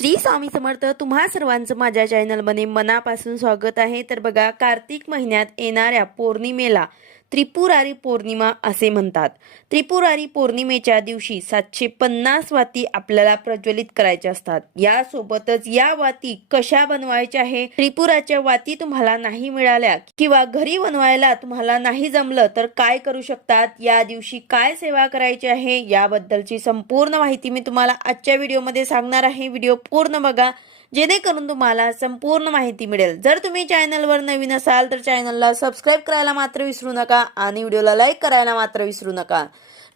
श्री स्वामी समर्थ तुम्हा सर्वांचं माझ्या चॅनलमध्ये मनापासून स्वागत आहे. तर बघा कार्तिक महिन्यात येणाऱ्या पौर्णिमेला त्रिपुरारी पौर्णिमा असे म्हणतात. त्रिपुरारी पौर्णिमेच्या दिवशी सातशे पन्नास वाती आपल्याला प्रज्वलित करायच्या असतात. यासोबतच या वाती कशा बनवायच्या आहे त्रिपुराच्या वाती तुम्हाला नाही मिळाल्या किंवा घरी बनवायला तुम्हाला नाही जमलं तर काय करू शकतात? या दिवशी काय सेवा करायची आहे? याबद्दलची संपूर्ण माहिती मी तुम्हाला आजच्या व्हिडिओमध्ये सांगणार आहे. व्हिडिओ पूर्ण बघा. जेणेकरून तुम्हाला संपूर्ण माहिती मिळेल. जर तुम्ही चॅनलवर नवीन असाल तर चॅनलला सबस्क्राईब करायला मात्र विसरू नका आणि व्हिडिओला लाईक करायला मात्र विसरू नका.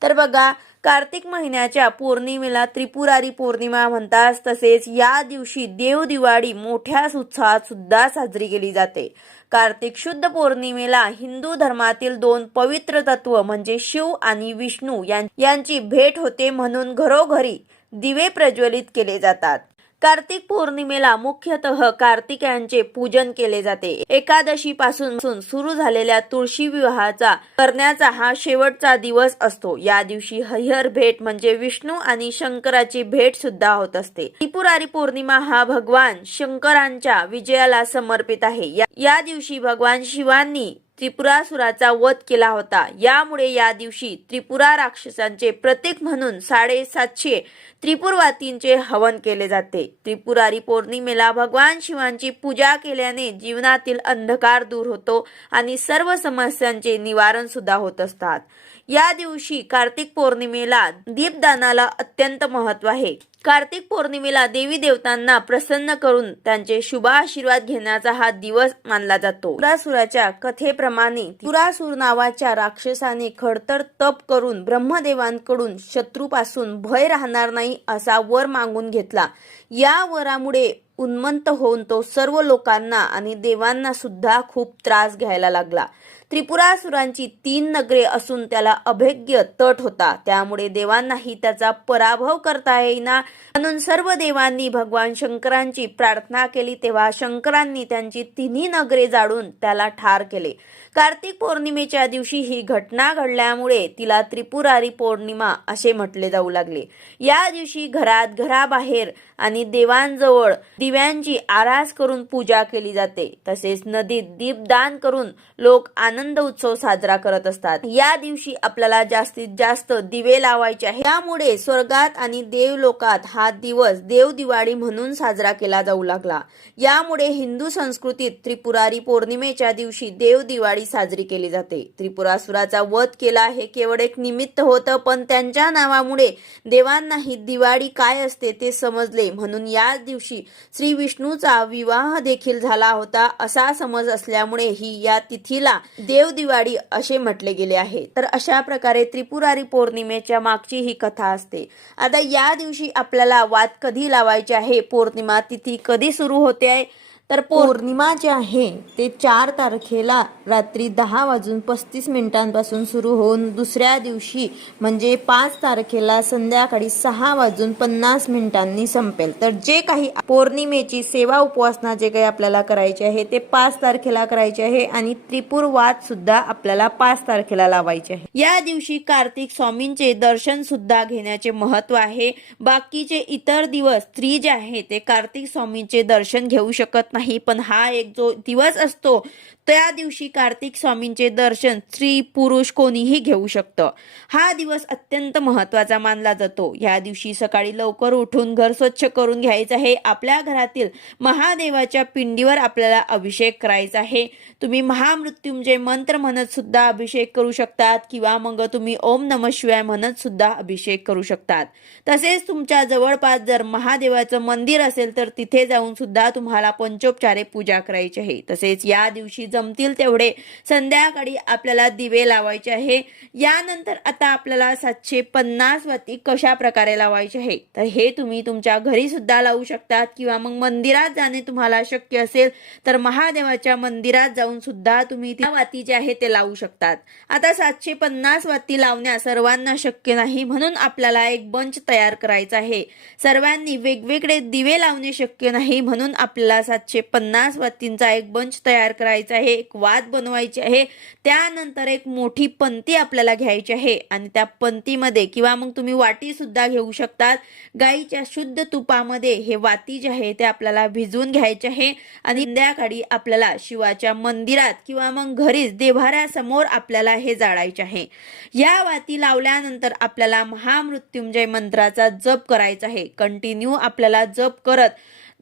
तर बघा कार्तिक महिन्याच्या पौर्णिमेला त्रिपुरारी पौर्णिमा म्हणतात तसेच या दिवशी देव दिवाळी मोठ्या उत्साहात सुद्धा साजरी केली जाते. कार्तिक शुद्ध पौर्णिमेला हिंदू धर्मातील दोन पवित्र तत्व म्हणजे शिव आणि विष्णू यांची भेट होते म्हणून घरोघरी दिवे प्रज्वलित केले जातात. कार्तिक पौर्णिमेला मुख्यतः कार्तिकायांचे पूजन केले जाते. एकादशी पासून सुरू झालेल्या तुळशी विवाहाचा करण्याचा हा शेवटचा दिवस असतो. या दिवशी हरिहर भेट म्हणजे विष्णू आणि शंकराची भेट सुद्धा होत असते. त्रिपुरारी पौर्णिमा हा भगवान शंकरांच्या विजयाला समर्पित आहे. या- या दिवशी भगवान शिवांनी त्रिपुरासुराचा वध केला होता. यामुळे या दिवशी त्रिपुरा राक्षसांचे प्रतीक म्हणून साडेसातशे त्रिपुरवातींचे हवन केले जाते. त्रिपुरारी पौर्णिमेला भगवान शिवांची पूजा केल्याने जीवनातील अंधकार दूर होतो आणि सर्व समस्यांचे निवारण सुद्धा होत असतात. या दिवशी कार्तिक पौर्णिमेला दीपदानाला अत्यंत महत्त्व आहे. कार्तिक पौर्णिमेला देवी देवतांना प्रसन्न करून त्यांचे शुभ आशीर्वाद घेण्याचा हा दिवस मानला जातो. पुरासुराच्या कथेप्रमाणे पुरासूर नावाच्या राक्षसाने खडतर तप करून ब्रह्मदेवांकडून शत्रूपासून भय राहणार नाही असा वर मागून घेतला. या वरामुळे उन्मंत होऊन तो सर्व लोकांना आणि देवांना सुद्धा खूप त्रास घ्यायला लागला. त्रिपुरासुरांची तीन नगरे असून त्याला अभेग्य तट होता. त्यामुळे देवांनाही त्याचा पराभव करता येईना. म्हणून सर्व देवांनी भगवान शंकरांची प्रार्थना केली. तेव्हा शंकरांनी त्यांची तिन्ही नगरे जाळून त्याला ठार केले. कार्तिक पौर्णिमेच्या दिवशी ही घटना घडल्यामुळे तिला त्रिपुरारी पौर्णिमा असे म्हटले जाऊ लागले. या दिवशी घरात घराबाहेर आणि देवांजवळ दिव्यांची आरास करून पूजा केली जाते. तसेच नदीत दीपदान करून लोक आनंद उत्सव साजरा करत असतात. या दिवशी आपल्याला जास्तीत जास्त दिवे लावायचे आहे त्यामुळे स्वर्गात आणि देवलोकात हा दिवस देव दिवाळी म्हणून साजरा केला जाऊ लागला. यामुळे हिंदू संस्कृतीत त्रिपुरारी पौर्णिमेच्या दिवशी देव दिवाळी साजरी केली जाते. त्रिपुरासुराचा वध केला हे केवळ एक निमित्त होतं पण त्यांच्या नावामुळे देवांनाही दिवाळी काय असते ते समजले म्हणून या दिवशी श्री विष्णूचा विवाह देखील झाला होता असा समज असल्यामुळे ही या तिथीला देव दिवाळी असे म्हटले गेले आहे. तर अशा प्रकारे त्रिपुरारी पौर्णिमेच्या मागची ही कथा असते. आता या दिवशी आपल्याला वाद कधी लावायचे आहे? पौर्णिमा तिथी कधी सुरू होते? आहे तर पौर्णिमा जे आहे ते चार तारखेला रात्री दहा वाजून पस्तीस मिनिटांपासून सुरू होऊन दुसऱ्या दिवशी म्हणजे पाच तारखेला संध्याकाळी सहा वाजून पन्नास मिनिटांनी संपेल. तर जे काही पौर्णिमेची सेवा उपासना जे काही आपल्याला करायचे आहे ते पाच तारखेला करायचे आहे आणि त्रिपूर वाद सुद्धा आपल्याला पाच तारखेला लावायचे आहे. या दिवशी कार्तिक स्वामींचे दर्शन सुद्धा घेण्याचे महत्त्व आहे. बाकीचे इतर दिवस स्त्री जे आहे ते कार्तिक स्वामींचे दर्शन घेऊ शकत नाही पण हा एक जो दिवस असतो त्या दिवशी कार्तिक स्वामींचे दर्शन स्त्री पुरुष कोणीही घेऊ शकतं. हा दिवस अत्यंत महत्त्वाचा मानला जातो. या दिवशी सकाळी लवकर उठून घर स्वच्छ करून घ्यायचं आहे. आपल्या घरातील महादेवाच्या पिंडीवर आपल्याला अभिषेक करायचा आहे. तुम्ही महामृत्युंजय मंत्र म्हणत सुद्धा अभिषेक करू शकतात किंवा मग तुम्ही ओम नम शिवाय म्हणत सुद्धा अभिषेक करू शकतात. तसेच तुमच्या जवळपास जर महादेवाचं मंदिर असेल तर तिथे जाऊन सुद्धा तुम्हाला पंचोपचारे पूजा करायची आहे. तसेच या दिवशी जमतील तेवढे संध्याकाळी आपल्याला दिवे लावायचे आहे. यानंतर आता आपल्याला सातशे पन्नास वाती कशा प्रकारे लावायचे आहे? तर हे तुम्ही तुमच्या घरी सुद्धा लावू शकतात किंवा मग मंदिरात जाणे तुम्हाला शक्य असेल तर महादेवाच्या मंदिरात जाऊन सुद्धा तुम्ही त्या वाती जे आहे ते लावू शकतात. आता सातशे पन्नास वाती लावण्या सर्वांना शक्य नाही म्हणून आपल्याला एक बंच तयार करायचा आहे. सर्वांनी वेगवेगळे दिवे लावणे शक्य नाही म्हणून आपल्याला सातशे सातशे पन्नास वातींचा एक बंच तयार करायचा आहे एक वाद बनवायची आहे. त्यानंतर एक मोठी पंती आपल्याला घ्यायची आहे आणि त्या पंतीमध्ये किंवा मग तुम्ही वाटी सुद्धा घेऊ शकतात. गाईच्या शुद्ध तुपामध्ये हे वाती जे आहे ते आपल्याला भिजवून घ्यायचे आहे आणि संध्याकाळी आपल्याला शिवाच्या मंदिरात किंवा मग घरीच देव्हाऱ्यासमोर आपल्याला हे जाळायचे आहे. या वाती लावल्यानंतर आपल्याला महामृत्युंजय मंत्राचा जप करायचा आहे. कंटिन्यू आपल्याला जप करत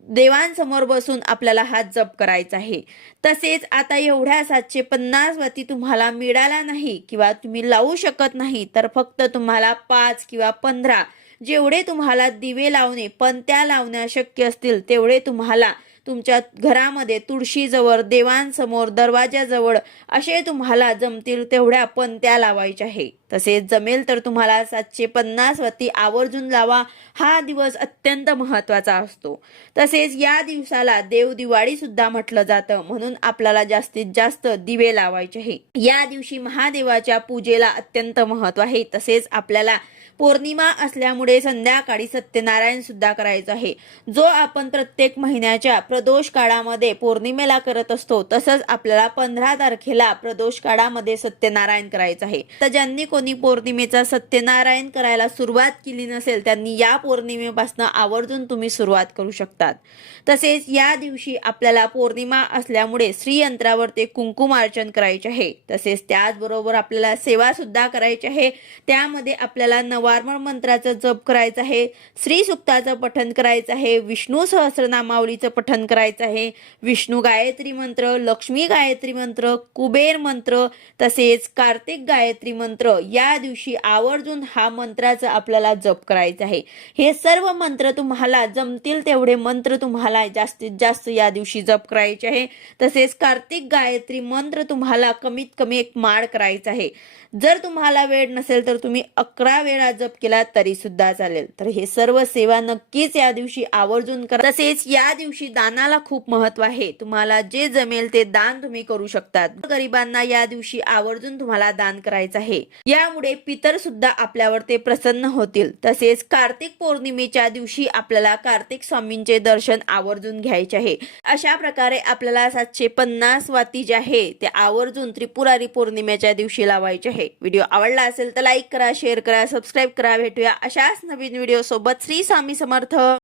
देवांसमोर बसून आपल्याला हा जप करायचा आहे. तसेच आता एवढ्या सातशे पन्नास वाती तुम्हाला मिळाला नाही किंवा तुम्ही लावू शकत नाही तर फक्त तुम्हाला पाच किंवा पंधरा जेवढे तुम्हाला दिवे लावणे पण त्या लावण्या शक्य असतील तेवढे तुम्हाला तुमच्या घरामध्ये तुळशीजवळ देवांसमोर दरवाजाजवळ असे तुम्हाला जमतील तेवढ्या पणत्या लावायच्या आहे. तसेच जमेल तर तुम्हाला सातशे पन्नास वती आवर्जून लावा. हा दिवस अत्यंत महत्त्वाचा असतो. तसेच या दिवसाला देव दिवाळी सुद्धा म्हटलं जातं. म्हणून आपल्याला जास्तीत जास्त दिवे लावायचे आहे. या दिवशी महादेवाच्या पूजेला अत्यंत महत्त्व आहे. तसेच आपल्याला पौर्णिमा असल्यामुळे संध्याकाळी सत्यनारायण सुद्धा करायचं आहे. जो आपण प्रत्येक महिन्याच्या प्रदोष काळामध्ये पौर्णिमेला करत असतो तसंच आपल्याला पंधरा तारखेला प्रदोष काळामध्ये सत्यनारायण करायचं आहे. तर ज्यांनी कोणी पौर्णिमेचा सत्यनारायण करायला सुरुवात केली नसेल त्यांनी या पौर्णिमेपासून आवर्जून तुम्ही सुरुवात करू शकतात. तसेच या दिवशी आपल्याला पौर्णिमा असल्यामुळे श्रीयंत्रावर ते कुंकुमार्चन करायचे आहे. तसेच त्याचबरोबर आपल्याला सेवा सुद्धा करायची आहे. त्यामध्ये आपल्याला नवार्मळ मंत्राचं जप करायचं आहे. श्री सुक्ताचं पठन करायचं आहे. विष्णू सहस्रनामावलीचं पठन करायचं आहे. विष्णू गायत्री मंत्र लक्ष्मी गायत्री मंत्र कुबेर मंत्र तसेच कार्तिक गायत्री मंत्र. या दिवशी आवर्जून हा मंत्राचा आपल्याला जप करायचा आहे. हे सर्व मंत्र तुम्हाला जमतील तेवढे मंत्र तुम्हाला जास्तीत जास्त या दिवशी जप करायचे आहे. तसेच कार्तिक गायत्री मंत्र तुम्हाला कमीत कमी एक माळ करायचा आहे. जर तुम्हाला वेळ नसेल तर तुम्ही अकरा वेळा जप केला तरी सुद्धा चालेल. तर हे सर्व सेवा नक्कीच या दिवशी आवर्जून करा. तसेच या दिवशी दानाला खूप महत्त्व आहे. तुम्हाला जे जमेल ते दान तुम्ही करू शकतात. गरिबांना या दिवशी आवर्जून तुम्हाला दान करायचं आहे. यामुळे पितर सुद्धा आपल्यावर ते प्रसन्न होतील. तसेच कार्तिक पौर्णिमेच्या दिवशी आपल्याला कार्तिक स्वामींचे दर्शन आवर्जून घ्यायचे आहे. अशा प्रकारे आपल्याला सातशे पन्नास वाती जे आहे ते आवर्जून त्रिपुरारी पौर्णिमेच्या दिवशी लावायचे आहे. व्हिडिओ आवडला असेल तर लाईक करा शेअर करा सबस्क्राईब करा भेटूया अशाच नवीन व्हिडिओ सोबत. श्री स्वामी समर्थ.